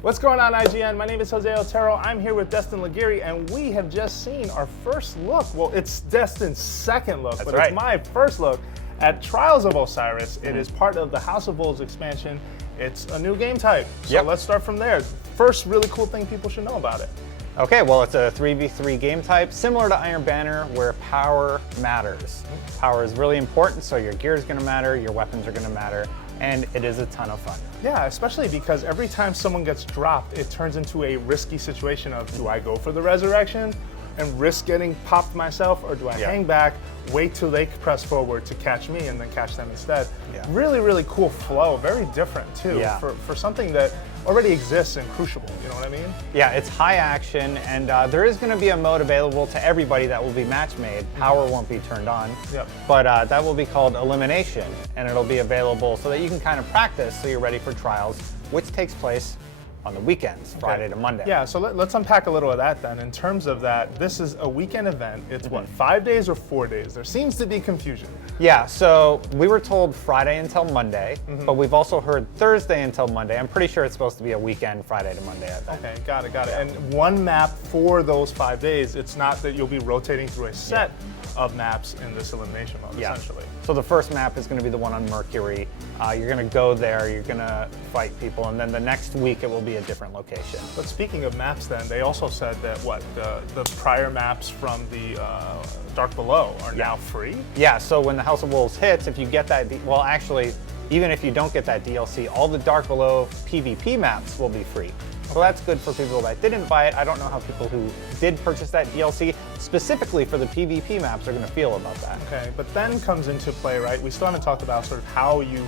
What's going on, IGN? My name is Otero. I'm here with Destin Legarie, and we have just seen our first look. Well, it's Destin's second look, but it's my first look at Trials of Osiris. It is part of the House of Wolves expansion. It's a new game type, so let's start from there. First really cool thing people should know about it. Okay, well, it's a 3v3 game type, similar to Iron Banner, where power matters. Power is really important, so your gear is going to matter, your weapons are going to matter, and it is a ton of fun. Yeah, especially because every time someone gets dropped, it turns into a risky situation of, do I go for the resurrection and risk getting popped myself, or do I hang back, wait till they press forward to catch me and then catch them instead? Really, really cool flow, very different too, for something that already exists in Crucible, you know what I mean? Yeah, it's high action, and there is going to be a mode available to everybody that will be match made. Power won't be turned on, but that will be called Elimination, and it'll be available so that you can kind of practice so you're ready for Trials, which takes place on the weekends, Friday to Monday. Yeah, so let's unpack a little of that then. In terms of that, this is a weekend event. It's what, 5 days or 4 days? There seems to be confusion. Yeah, so we were told Friday until Monday, but we've also heard Thursday until Monday. I'm pretty sure it's supposed to be a weekend, Friday to Monday, I think. Okay, got it. And one map for those 5 days. It's not that you'll be rotating through a set of maps in this elimination mode, essentially. So the first map is going to be the one on Mercury. You're going to go there, you're going to fight people, and then the next week it will be a different location. But speaking of maps then, they also said that the prior maps from the Dark Below are now free? Yeah, so when the House of Wolves hits, if you get that, well actually, even if you don't get that DLC, all the Dark Below PvP maps will be free. So that's good for people that didn't buy it. I don't know how people who did purchase that DLC specifically for the PvP maps are going to feel about that. Okay, but then comes into play, right? We still haven't talked about sort of how you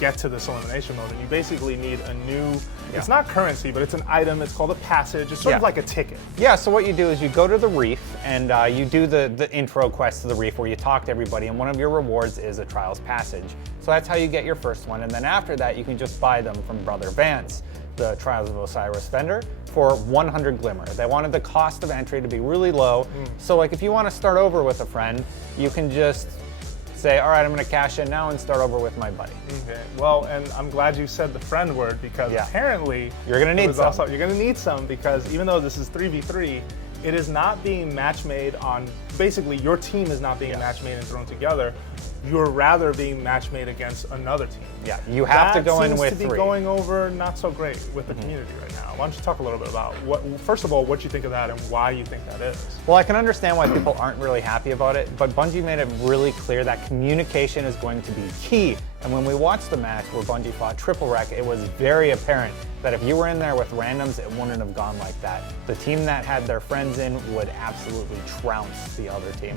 get to this elimination mode, and you basically need a new, it's not currency, but it's an item. It's called a passage. It's sort of like a ticket. Yeah, so what you do is you go to the reef, and you do the intro quest to the reef where you talk to everybody, and one of your rewards is a Trials passage. So that's how you get your first one, and then after that you can just buy them from Brother Vance, the Trials of Osiris vendor, for 100 Glimmer. They wanted the cost of entry to be really low, so like if you want to start over with a friend, you can just say, all right, I'm going to cash in now and start over with my buddy. Okay. Well, and I'm glad you said the friend word, because apparently you're going to need some. You're going to need some, because even though this is 3v3, it is not being match made on, basically your team is not being match made and thrown together. You're rather being match made against another team. Yeah, you have to go in with 3. That seems to be going over not so great with the community right now. Why don't you talk a little bit about, first of all, what you think of that and why you think that is? Well, I can understand why people aren't really happy about it, but Bungie made it really clear that communication is going to be key. And when we watched the match where Bungie fought Triple Wreck, it was very apparent that if you were in there with randoms, it wouldn't have gone like that. The team that had their friends in would absolutely trounce the other team.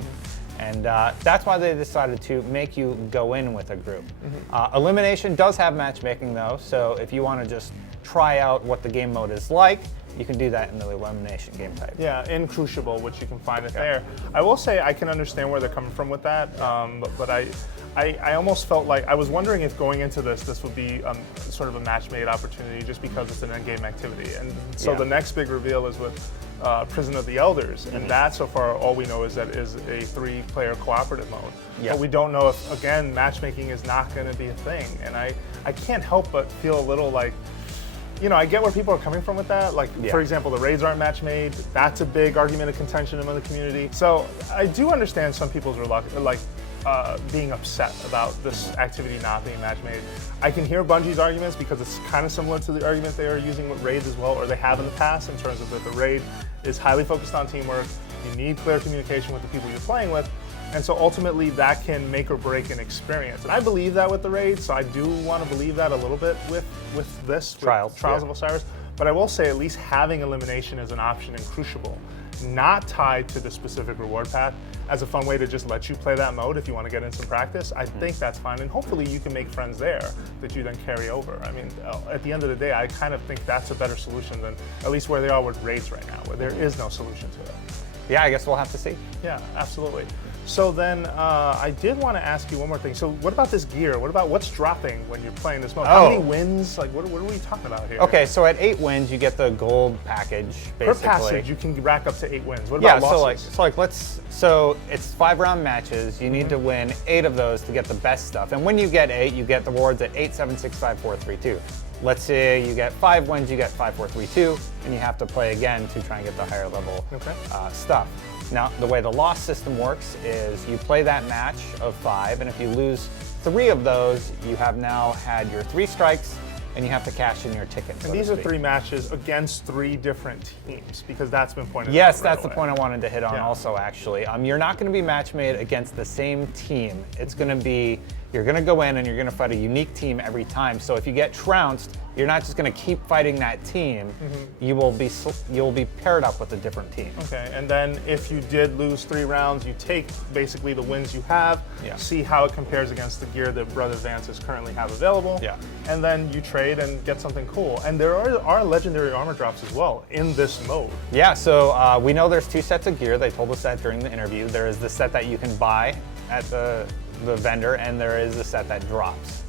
And that's why they decided to make you go in with a group. Elimination does have matchmaking though, so if you want to just try out what the game mode is like, you can do that in the Elimination game type. Yeah, in Crucible, which you can find it there. I will say I can understand where they're coming from with that, but I almost felt like, I was wondering if going into this would be sort of a match-made opportunity just because it's an endgame activity. And so the next big reveal is with Prison of the Elders, and that, so far, all we know is that is a 3-player cooperative mode. But we don't know if, again, matchmaking is not going to be a thing. And I can't help but feel a little like, you know, I get where people are coming from with that. Like, for example, the raids aren't match made. That's a big argument of contention among the community. So I do understand some people's being upset about this activity not being match made. I can hear Bungie's arguments because it's kind of similar to the argument they are using with raids as well, or they have in the past, in terms of that the raid is highly focused on teamwork. You need clear communication with the people you're playing with. And so ultimately that can make or break an experience. And I believe that with the raid, so I do want to believe that a little bit with this, Trials of Osiris. But I will say at least having elimination as an option in Crucible, not tied to the specific reward path, as a fun way to just let you play that mode if you want to get in some practice, I think that's fine. And hopefully you can make friends there that you then carry over. I mean, at the end of the day, I kind of think that's a better solution than at least where they are with raids right now, where there is no solution to it. Yeah, I guess we'll have to see. Yeah, absolutely. So then I did want to ask you one more thing. So what about this gear? What about what's dropping when you're playing this mode? How many wins? Like, what are we talking about here? Okay, so at 8 wins, you get the gold package, basically. Per passage, you can rack up to 8 wins. What about losses? So it's 5-round matches. You need to win 8 of those to get the best stuff. And when you get 8, you get the rewards at 8, 7, 6, 5, 4, 3, 2. let's say you get 5 wins, you get 5, 4, 3, 2, and you have to play again to try and get the higher level stuff. Now, the way the loss system works is you play that match of 5, and if you lose 3 of those, you have now had your 3 strikes, and you have to cash in your tickets. And these are 3 matches against 3 different teams, because that's been pointed out. Yes, that's the point I wanted to hit on also, actually. You're not going to be match made against the same team. It's going to be, you're going to go in and you're going to fight a unique team every time. So if you get trounced, you're not just going to keep fighting that team. You'll be paired up with a different team. Okay, and then if you did lose 3 rounds, you take basically the wins you have, see how it compares against the gear that Brother Vances currently have available, and then you trade and get something cool. And there are legendary armor drops as well in this mode. Yeah, so we know there's 2 sets of gear. They told us that during the interview. There is the set that you can buy at the vendor, and there is the set that drops.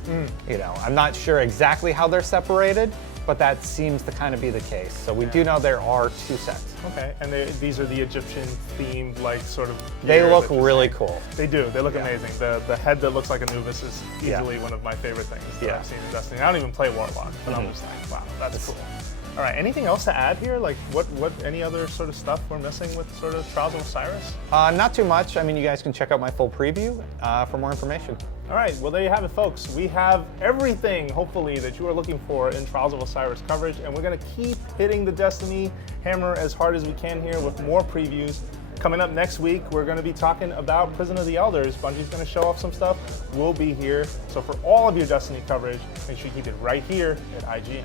You know, I'm not sure exactly how they're separated, but that seems to kind of be the case. So we do know there are 2 sets. Okay, and these are the Egyptian themed, like, sort of They look really cool. They do. They look amazing. The head that looks like Anubis is easily one of my favorite things that I've seen in Destiny. I don't even play Warlock, but I'm just like, wow, that's cool. All right, anything else to add here? Like, what any other sort of stuff we're missing with sort of Trials of Osiris? Not too much. I mean, you guys can check out my full preview for more information. All right, well, there you have it, folks. We have everything, hopefully, that you are looking for in Trials of Osiris coverage, and we're going to keep hitting the Destiny hammer as hard as we can here with more previews. Coming up next week, we're going to be talking about Prison of the Elders. Bungie's going to show off some stuff. We'll be here. So for all of your Destiny coverage, make sure you keep it right here at IGN.